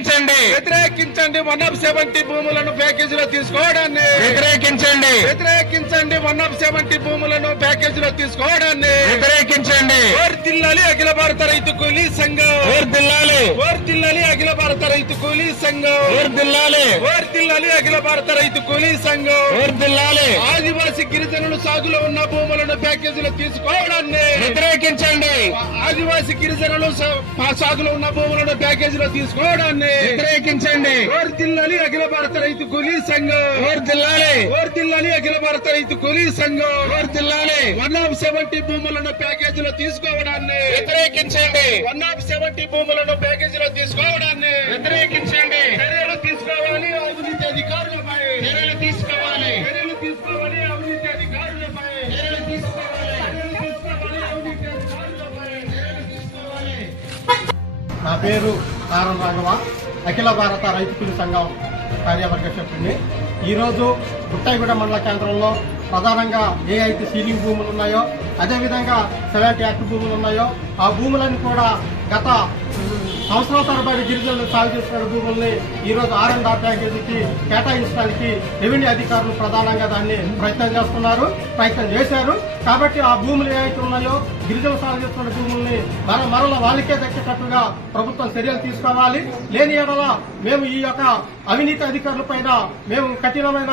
వ్యతిరేకించండి 170 భూములను ప్యాకేజీలో తీసుకోవడాన్ని వ్యతిరేకించండి 170 భూములను ప్యాకేజీలో తీసుకోవడాన్ని వ్యతిరేకించండి. వర్ధిల్లాలి అఖిల భారత రైతు కూలీ సంఘం, వర్ధిల్లాలి అఖిల భారత రైతు కూలీ సంఘం, వర్ధిల్లాలి అఖిల భారత రైతు కూలీ సంఘం, ఆదివాసీ గిరిజనులు సాగులో ఉన్న భూములను ప్యాకేజీలో తీసుకోవడాన్ని వ్యతిరేకించండి. ఆదివాసీ గిరిజనులు సాగులో ఉన్న భూములను ప్యాకేజీలో తీసుకోవడాన్ని వ్యతిరేకించండి. వర్ధిల్లాలి అఖిల భారత రైతు కూలీ సంఘం, వర్ధిల్లాలి అఖిల భారత రైతు కూలీ సంఘం, 170 భూములను ప్యాకేజీలో తీసుకోవడాన్ని వ్యతిరేకించండి. 170 భూములను ప్యాకేజీలో తీసుకోవడాన్ని వ్యతిరేకించండి. చర్యలు తీసుకోవాలి. అవినీతి అధికారులపై చర్యలు తీసుకోవాలి. చర్యలు తీసుకోవాలి. అవినీతి అధికారులపై చర్యలు తీసుకోవాలి. అవినీతి అధికారులపై చర్యలు తీసుకోవాలి. నా పేరు నారాయణ రాఘవ, అఖిల భారత రైతు కూలీ సంఘం కార్యవర్గ సభ్యుడిని. ఈరోజు గుట్టాయిగూడ మండల కేంద్రంలో ప్రధానంగా ఏ అయితే సీలింగ్ భూములు ఉన్నాయో, అదేవిధంగా 70 యాక్ట్ భూములు ఉన్నాయో, ఆ భూములను కూడా గత సంవత్సరాల తరబడి గిరిజనులు సాగు చేస్తున్న భూముల్ని ఈరోజు R&R ప్యాకేజీకి కేటాయించడానికి రెవెన్యూ అధికారులు ప్రధానంగా దాన్ని ప్రయత్నం చేశారు. కాబట్టి ఆ భూములు ఏవైతే ఉన్నాయో, గిరిజనులు సాగు చేస్తున్న భూముల్ని మరల వాళ్ళకే దక్కేటట్టుగా ప్రభుత్వం చర్యలు తీసుకోవాలి. లేని ఎడల మేము ఈ యొక్క అవినీతి అధికారుల పైన మేము కఠినమైన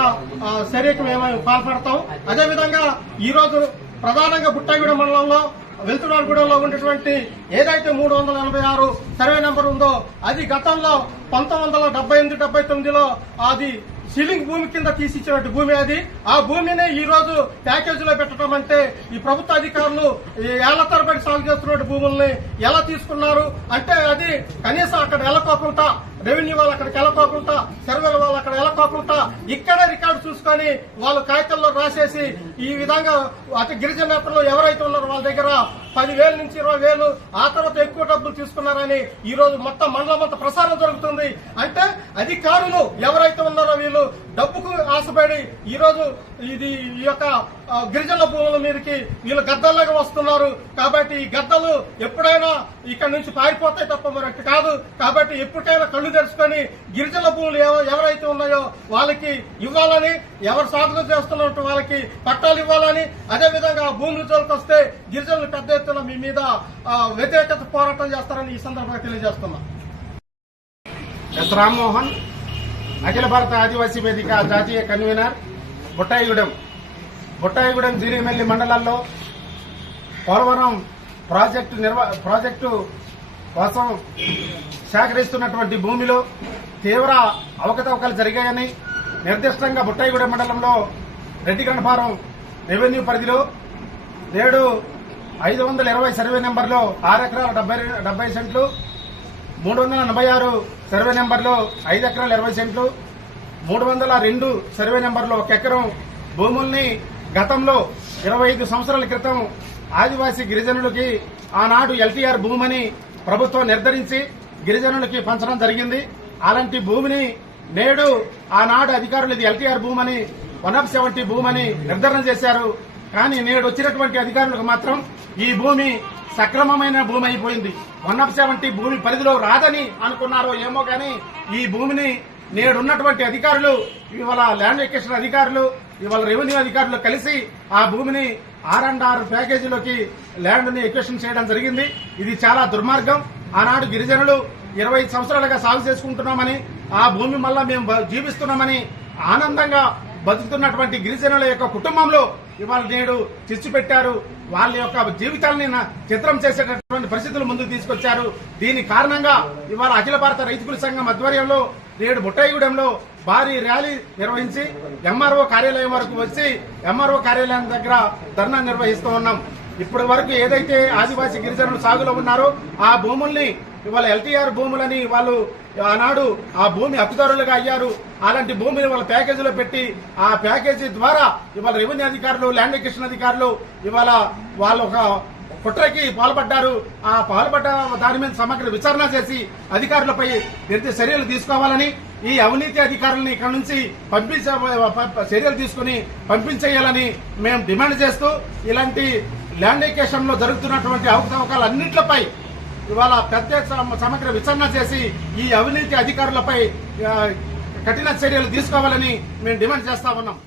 చర్యకు మేము పాల్పడతాం. అదేవిధంగా ఈ రోజు ప్రధానంగా బుట్టాయిగూడ మండలంలో వెలుతురాలగూడెంలో ఉన్నటువంటి ఏదైతే 386 సర్వే నెంబర్ ఉందో, అది గతంలో 1978-79లో అది సీలింగ్ భూమి కింద తీసిచ్చినట్టు భూమి అది. ఆ భూమిని ఈ రోజు ప్యాకేజీలో పెట్టడం అంటే ఈ ప్రభుత్వ అధికారులు ఏళ్ల తరబడి సాగు చేస్తున్న భూముల్ని ఎలా తీసుకున్నారు అంటే, అది కనీసం అక్కడ వెళ్ళకోకుండా, రెవెన్యూ వాళ్ళు అక్కడికి వెళ్ళకోకుండా, సర్వేల వాళ్ళు అక్కడ వెళ్ళకోకుండా ఇక్కడే రికార్డు చూసుకొని వాళ్ళు కాగితాల్లో రాసేసి ఈ విధంగా అటు గిరిజన నేతలు ఎవరైతే ఉన్నారో వాళ్ళ దగ్గర 10,000 నుంచి 20,000 ఆ తర్వాత ఎక్కువ డబ్బులు తీసుకున్నారని ఈ రోజు మొత్తం మండలం అంతా ప్రసారం జరుగుతుంది. అంటే అధికారులు ఎవరైతే ఉన్నారో వీళ్ళు డబ్బుకు ఆశపడి ఈ రోజు ఈ యొక్క గిరిజనుల భూముల మీదకి వీళ్ళు గద్దల్లాగా వస్తున్నారు. కాబట్టి ఈ గద్దలు ఎప్పుడైనా ఇక్కడ నుంచి పారిపోతాయి తప్ప మరొకటి కాదు. కాబట్టి ఎప్పటికైనా కళ్ళు తెరుచుకొని గిరిజనుల భూములు ఎవరైతే ఉన్నాయో వాళ్ళకి ఇవ్వాలని, ఎవరు సాగులు చేస్తున్నట్టు వాళ్ళకి పట్టాలు ఇవ్వాలని, అదేవిధంగా భూముల జోలికి వస్తే గిరిజనులు పెద్ద ఎత్తున మీ మీద వ్యతిరేకత పోరాటం చేస్తారని ఈ సందర్భంగా తెలియజేస్తున్నా. ఎస్ రామ్మోహన్, అఖిల భారత ఆదివాసీ వేదిక జాతీయ కన్వీనర్, బుట్టాయిగూడెం జీడిమెల్లి మండలాల్లో పోలవరం ప్రాజెక్టు కోసం సేకరిస్తున్నటువంటి భూమిలో తీవ్ర అవకతవకలు జరిగాయని, నిర్దిష్టంగా బుట్టాయిగూడెం మండలంలో రెడ్డిగండపారం రెవెన్యూ పరిధిలో నేడు 520 సర్వే నెంబర్లో 6 ఎకరాల 70 సెంట్లు, 346 సర్వే నెంబర్లో 5 ఎకరాల 20 సెంట్లు, 302 సర్వే నెంబర్లో 1 ఎకరం భూముల్ని గతంలో 25 సంవత్సరాల క్రితం ఆదివాసీ గిరిజనులకి ఆనాడు LTR భూమని ప్రభుత్వం నిర్ధారించి గిరిజనులకి పంచడం జరిగింది. అలాంటి భూమిని నేడు ఆనాడు అధికారులు ఇది LTR భూమని 170 భూమని నిర్ధారణ చేశారు. కానీ నేడు వచ్చినటువంటి అధికారులకు మాత్రం ఈ భూమి సక్రమమైన భూమి అయిపోయింది. 170 భూమి పరిధిలో రాదని అనుకున్నారో ఏమో కానీ ఈ భూమిని నేడున్నటువంటి అధికారులు, ఇవాళ ల్యాండ్ ఎక్విజిషన్ అధికారులు, ఇవాళ రెవెన్యూ అధికారులు కలిసి ఆ భూమిని R&R ప్యాకేజీలోకి ల్యాండ్ ని ఎక్విజిషన్ చేయడం జరిగింది. ఇది చాలా దుర్మార్గం. ఆనాడు గిరిజనులు 25 సంవత్సరాలుగా సాగు చేసుకుంటున్నామని, ఆ భూమి మళ్ళా మేము జీవిస్తున్నామని ఆనందంగా బతుకుతున్నటువంటి గిరిజనుల యొక్క కుటుంబంలో ఇవాళ నేడు చిచ్చు పెట్టారు. వాళ్ళ యొక్క జీవితాలని చిత్రం చేసేటటువంటి పరిస్థితులు ముందుకు తీసుకొచ్చారు. దీని కారణంగా ఇవాళ అఖిల భారత రైతు కూలీ సంఘం ఆధ్వర్యంలో నేడు బుట్టాయిగూడెంలో భారీ ర్యాలీ నిర్వహించి MRO కార్యాలయం వరకు వచ్చి MRO కార్యాలయం దగ్గర ధర్నా నిర్వహిస్తూ ఉన్నాం. ఇప్పటి వరకు ఏదైతే ఆదివాసీ గిరిజనులు సాగులో ఉన్నారో ఆ భూముల్ని ఇవాళ LTR భూములని వాళ్ళు ఆనాడు ఆ భూమి హక్కుదారులుగా అయ్యారు. అలాంటి భూమిని వాళ్ళ ప్యాకేజీలో పెట్టి ఆ ప్యాకేజీ ద్వారా ఇవాళ రెవెన్యూ అధికారులు, ల్యాండ్ ఎక్విజిషన్ అధికారులు ఇవాళ వాళ్ళు ఒక కుట్రకి పాల్పడ్డారు. ఆ పాల్పడ్డ దాని మీద సమగ్ర విచారణ చేసి అధికారులపై చర్యలు తీసుకోవాలని, ఈ అవినీతి అధికారులను ఇక్కడ నుంచి చర్యలు తీసుకుని పంపించేయాలని మేము డిమాండ్ చేస్తూ, ఇలాంటి ల్యాండ్ ఎక్విజిషన్ లో జరుగుతున్నటువంటి అవకతవకలన్నింటిపై ఇవాళ పెద్ద సమగ్ర విచారణ చేసి ఈ అవినీతి అధికారులపై కఠిన చర్యలు తీసుకోవాలని మేము డిమాండ్ చేస్తా ఉన్నాం.